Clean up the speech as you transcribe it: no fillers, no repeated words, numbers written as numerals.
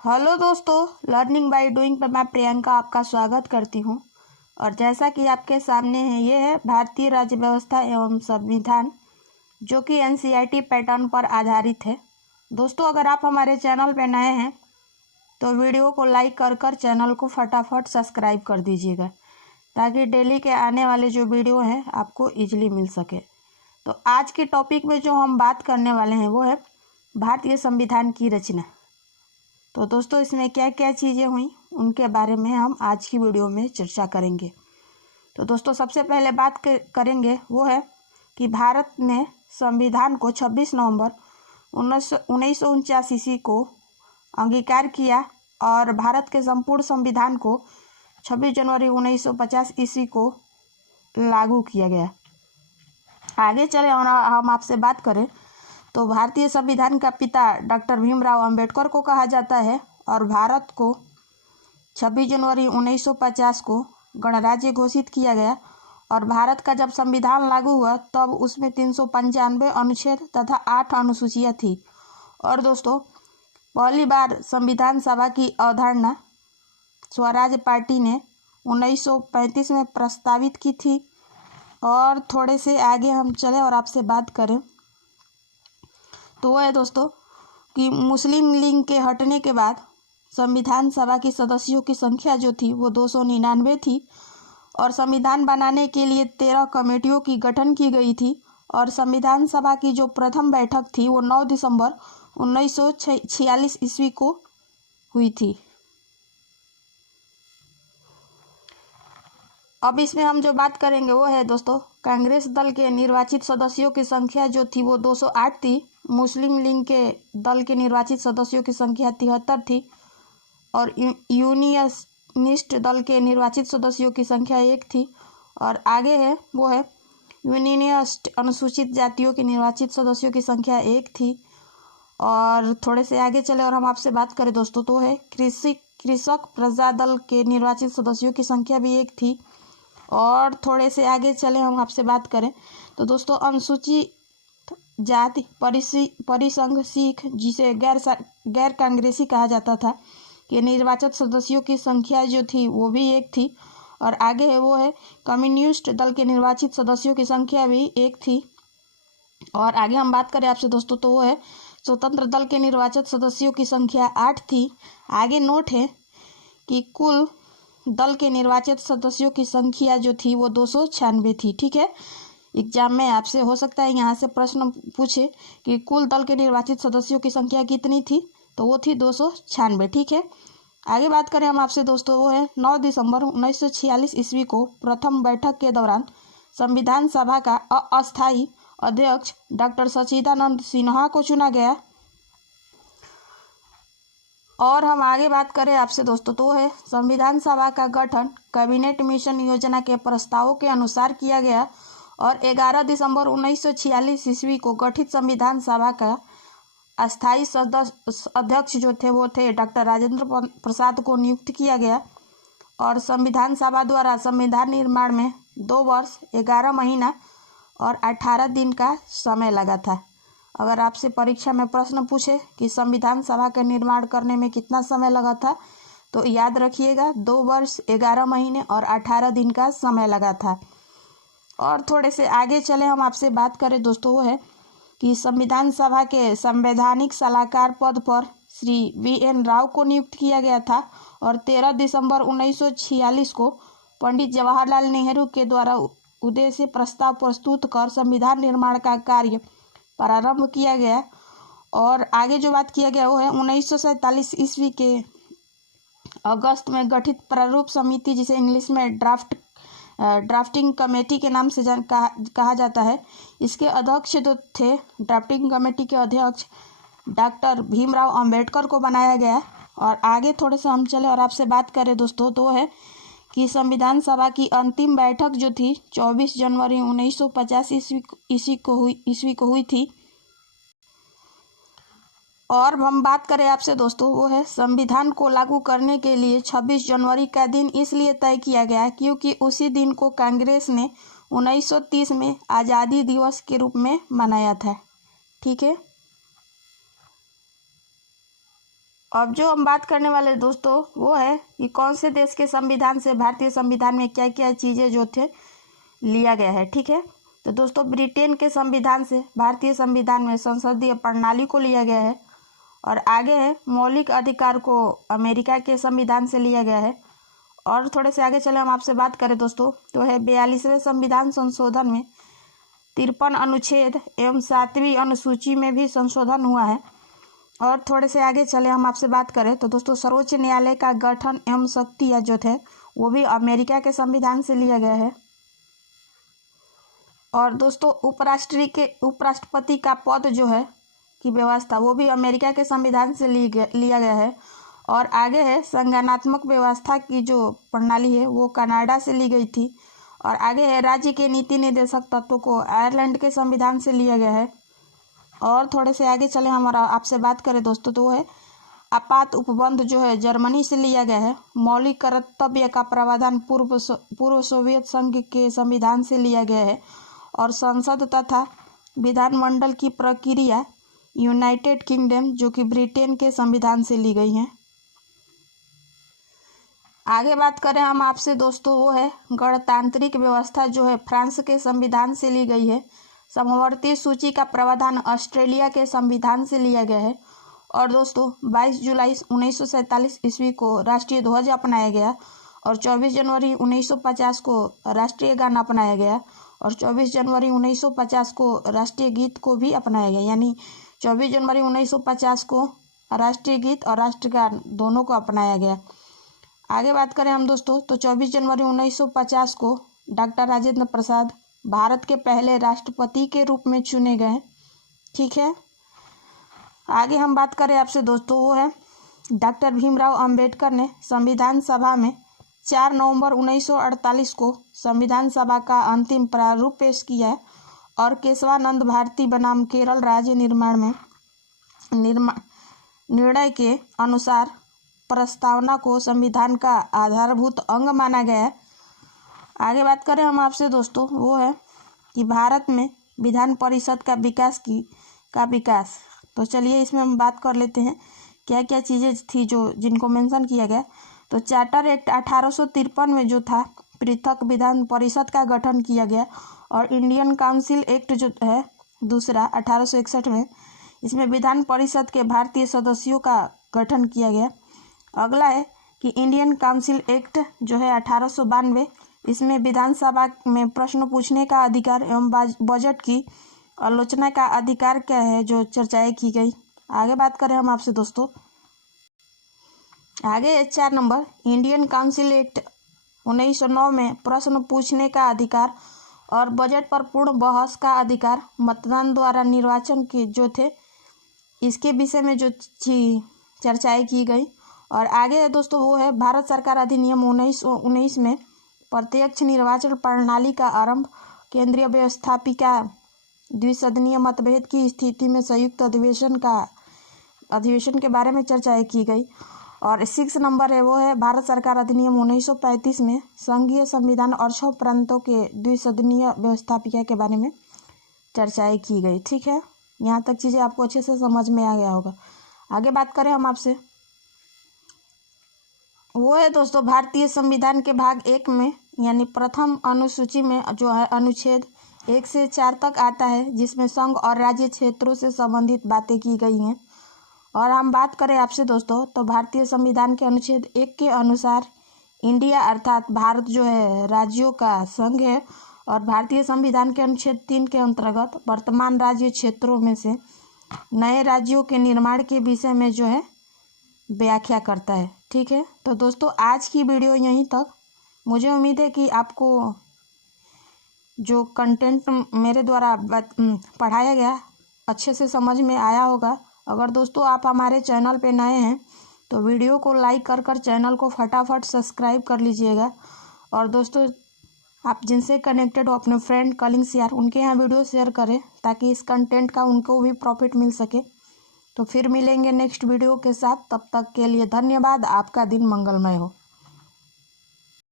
Hello दोस्तों, learning by doing पर मैं प्रियंका आपका स्वागत करती हूं। और जैसा कि आपके सामने है, ये है भारतीय राज्य व्यवस्था एवं संविधान, जो कि एनसीईआरटी पैटर्न पर आधारित है। दोस्तों, अगर आप हमारे चैनल पर नए हैं तो वीडियो को लाइक कर चैनल को फटाफट सब्सक्राइब कर दीजिएगा, ताकि डेली के आने वाले जो वीडियो हैं आपको ईजिली मिल सके। तो आज के टॉपिक में जो हम बात करने वाले हैं वो है भारतीय संविधान की रचना। तो दोस्तों, इसमें क्या क्या चीज़ें हुई उनके बारे में हम आज की वीडियो में चर्चा करेंगे। तो दोस्तों, सबसे पहले बात करेंगे वो है कि भारत ने संविधान को 26 नवंबर 1949 ईस्वी को अंगीकार किया और भारत के संपूर्ण संविधान को 26 जनवरी 1950 ईस्वी को लागू किया गया। आगे चले और हम आपसे बात करें तो भारतीय संविधान का पिता डॉक्टर भीमराव अंबेडकर को कहा जाता है और भारत को 26 जनवरी 1950 को गणराज्य घोषित किया गया। और भारत का जब संविधान लागू हुआ तब उसमें 395 अनुच्छेद तथा 8 अनुसूचियाँ थी। और दोस्तों, पहली बार संविधान सभा की अवधारणा स्वराज पार्टी ने 1935 में प्रस्तावित की थी। और थोड़े से आगे हम चले और आपसे बात करें तो वह है दोस्तों कि मुस्लिम लीग के हटने के बाद संविधान सभा की सदस्यों की संख्या जो थी वो 299 थी और संविधान बनाने के लिए 13 कमेटियों की गठन की गई थी। और संविधान सभा की जो प्रथम बैठक थी वो 9 दिसंबर 1946 ईस्वी को हुई थी। अब इसमें हम जो बात करेंगे वो है दोस्तों, कांग्रेस दल के निर्वाचित सदस्यों की संख्या जो थी वो 208 थी। मुस्लिम लीग के दल के निर्वाचित सदस्यों की संख्या 73 थी और यूनियनिस्ट दल के निर्वाचित सदस्यों की संख्या 1 थी। और आगे है वो है यूनियनिस्ट अनुसूचित जातियों के निर्वाचित सदस्यों की संख्या 1 थी। और थोड़े से आगे चले और हम आपसे बात करें दोस्तों तो है कृषक प्रजा दल के निर्वाचित सदस्यों की संख्या भी 1 थी। और थोड़े से आगे चले हम आपसे बात करें तो दोस्तों, अनुसूचित जाति परिसंघ सिख, जिसे गैर कांग्रेसी कहा जाता था, कि निर्वाचित सदस्यों की संख्या जो थी वो भी 1 थी। और आगे है वो है कम्युनिस्ट दल के निर्वाचित सदस्यों की संख्या भी 1 थी। और आगे हम बात करें आपसे दोस्तों तो वो है स्वतंत्र दल के निर्वाचित सदस्यों की संख्या 8 थी। आगे नोट है कि कुल दल के निर्वाचित सदस्यों की संख्या जो थी वो 296 थी। ठीक है, एग्जाम में आपसे हो सकता है यहाँ से प्रश्न पूछे कि कुल दल के निर्वाचित सदस्यों की संख्या कितनी थी, तो वो थी 296। ठीक है, आगे बात करें हम आपसे दोस्तों वो है 9 दिसंबर 1946 ईस्वी को प्रथम बैठक के दौरान संविधान सभा का अस्थायी अध्यक्ष डॉक्टर सच्चिदानंद सिन्हा को चुना गया। और हम आगे बात करें आपसे दोस्तों तो है संविधान सभा का गठन कैबिनेट मिशन योजना के प्रस्तावों के अनुसार किया गया। और 11 दिसंबर 1946 ईस्वी को गठित संविधान सभा का अस्थायी अध्यक्ष जो थे वो थे डॉक्टर राजेंद्र प्रसाद को नियुक्त किया गया। और संविधान सभा द्वारा संविधान निर्माण में 2 वर्ष 11 महीना और 18 दिन का समय लगा था। अगर आपसे परीक्षा में प्रश्न पूछे कि संविधान सभा का निर्माण करने में कितना समय लगा था, तो याद रखिएगा 2 वर्ष 11 महीने और 18 दिन का समय लगा था। और थोड़े से आगे चले हम आपसे बात करें दोस्तों वो है कि संविधान सभा के संवैधानिक सलाहकार पद पर श्री VN राव को नियुक्त किया गया था। और 13 दिसंबर 1946 को पंडित जवाहरलाल नेहरू के द्वारा उद्देश्य प्रस्ताव प्रस्तुत कर संविधान निर्माण का कार्य प्रारंभ किया गया। और आगे जो बात किया गया वो है 1947 ईस्वी के अगस्त में गठित प्रारूप समिति, जिसे इंग्लिश में ड्राफ्टिंग कमेटी के नाम से कहा जाता है, इसके अध्यक्ष जो थे, ड्राफ्टिंग कमेटी के अध्यक्ष डॉक्टर भीमराव अंबेडकर को बनाया गया। और आगे थोड़े से हम चले और आपसे बात करें दोस्तों तो है कि संविधान सभा की अंतिम बैठक जो थी 24 जनवरी 1950 ईस्वी को हुई थी। और हम बात करें आपसे दोस्तों वो है संविधान को लागू करने के लिए 26 जनवरी का दिन इसलिए तय किया गया क्योंकि उसी दिन को कांग्रेस ने 1930 में आज़ादी दिवस के रूप में मनाया था। ठीक है, अब जो हम बात करने वाले दोस्तों वो है कि कौन से देश के संविधान से भारतीय संविधान में क्या क्या चीज़ें जो थे लिया गया है। ठीक है, तो दोस्तों ब्रिटेन के संविधान से भारतीय संविधान में संसदीय प्रणाली को लिया गया है। और आगे है मौलिक अधिकार को अमेरिका के संविधान से लिया गया है। और थोड़े से आगे चले हम आपसे बात करें दोस्तों तो है 42वें संविधान संशोधन में 53 अनुच्छेद एवं 7वीं अनुसूची में भी संशोधन हुआ है। और थोड़े से आगे चले हम आपसे बात करें तो दोस्तों सर्वोच्च न्यायालय का गठन एवं शक्तियाँ जो थे वो भी अमेरिका के संविधान से लिया गया है। और दोस्तों उपराष्ट्रपति का पद जो है की व्यवस्था वो भी अमेरिका के संविधान से लिया गया है। और आगे है संगठनात्मक व्यवस्था की जो प्रणाली है वो कनाडा से ली गई थी। और आगे है राज्य के नीति निर्देशक तत्वों को आयरलैंड के संविधान से लिया गया है। और थोड़े से आगे चले हमारा आपसे बात करें दोस्तों तो वो है आपात उपबंध जो है जर्मनी से लिया गया है। मौलिक कर्तव्य का प्रावधान पूर्व सोवियत संघ के संविधान से लिया गया है। और संसद तथा विधानमंडल की प्रक्रिया यूनाइटेड किंगडम जो कि ब्रिटेन के संविधान से ली गई हैं। आगे बात करें हम आपसे दोस्तों वो है गणतांत्रिक व्यवस्था जो है फ्रांस के संविधान से ली गई है। समवर्ती सूची का प्रावधान ऑस्ट्रेलिया के संविधान से लिया गया है। और दोस्तों 22 जुलाई 1947 ईस्वी को राष्ट्रीय ध्वज अपनाया गया। और 24 जनवरी 1950 को राष्ट्रीय गान अपनाया गया। और 24 जनवरी 1950 को राष्ट्रीय गीत को भी अपनाया गया, यानी 24 जनवरी 1950 को राष्ट्रीय गीत और राष्ट्रगान दोनों को अपनाया गया। आगे बात करें हम दोस्तों तो 24 जनवरी 1950 को डॉक्टर राजेंद्र प्रसाद भारत के पहले राष्ट्रपति के रूप में चुने गए। ठीक है, आगे हम बात करें आपसे दोस्तों वो है डॉक्टर भीमराव अंबेडकर ने संविधान सभा में 4 नवंबर 1948 को संविधान सभा का अंतिम प्रारूप पेश किया। और केशवानंद भारती बनाम केरल राज्य निर्णय के अनुसार प्रस्तावना को संविधान का आधारभूत अंग माना गया है। आगे बात करें हम आपसे दोस्तों वो है कि भारत में विधान परिषद का विकास। तो चलिए इसमें हम बात कर लेते हैं क्या क्या चीज़ें थी जो जिनको मेंशन किया गया। तो चार्टर एक्ट 1853 में जो था पृथक विधान परिषद का गठन किया गया। और इंडियन काउंसिल एक्ट जो है दूसरा 1861 में, इसमें विधान परिषद के भारतीय सदस्यों का गठन किया गया। अगला है कि इंडियन काउंसिल एक्ट जो है 1892, इसमें विधानसभा में प्रश्न पूछने का अधिकार एवं बजट की आलोचना का अधिकार क्या है जो चर्चाएं की गई। आगे बात करें हम आपसे दोस्तों आगे 4 नंबर इंडियन काउंसिल एक्ट 1909 में प्रश्न पूछने का अधिकार और बजट पर पूर्ण बहस का अधिकार, मतदान द्वारा निर्वाचन के जो थे इसके विषय में जो चर्चाएं की गई। और आगे दोस्तों वो है भारत सरकार अधिनियम 1919 में प्रत्यक्ष निर्वाचन प्रणाली का आरंभ, केंद्रीय व्यवस्थापिका द्विसदनीय मतभेद की स्थिति में संयुक्त अधिवेशन के बारे में चर्चाएं की गई। और 6 नंबर है वो है भारत सरकार अधिनियम 1935 में संघीय संविधान और 6 प्रांतों के द्विसदनीय व्यवस्थापिका के बारे में चर्चाएं की गई। ठीक है, यहाँ तक चीज़ें आपको अच्छे से समझ में आ गया होगा। आगे बात करें हम आपसे वो है दोस्तों भारतीय संविधान के भाग 1 में यानी प्रथम अनुसूची में जो है अनुच्छेद 1 से 4 तक आता है, जिसमें संघ और राज्य क्षेत्रों से संबंधित बातें की गई हैं। और हम बात करें आपसे दोस्तों तो भारतीय संविधान के अनुच्छेद 1 के अनुसार इंडिया अर्थात भारत जो है राज्यों का संघ है। और भारतीय संविधान के अनुच्छेद 3 के अंतर्गत वर्तमान राज्य क्षेत्रों में से नए राज्यों के निर्माण के विषय में जो है व्याख्या करता है। ठीक है, तो दोस्तों आज की वीडियो यहीं तक। मुझे उम्मीद है कि आपको जो कंटेंट मेरे द्वारा पढ़ाया गया अच्छे से समझ में आया होगा। अगर दोस्तों आप हमारे चैनल पे नए हैं तो वीडियो को लाइक कर चैनल को फटाफट सब्सक्राइब कर लीजिएगा। और दोस्तों आप जिनसे कनेक्टेड हो अपने फ्रेंड कलिंग्स यार उनके यहाँ वीडियो शेयर करें ताकि इस कंटेंट का उनको भी प्रॉफिट मिल सके। तो फिर मिलेंगे नेक्स्ट वीडियो के साथ, तब तक के लिए धन्यवाद। आपका दिन मंगलमय हो।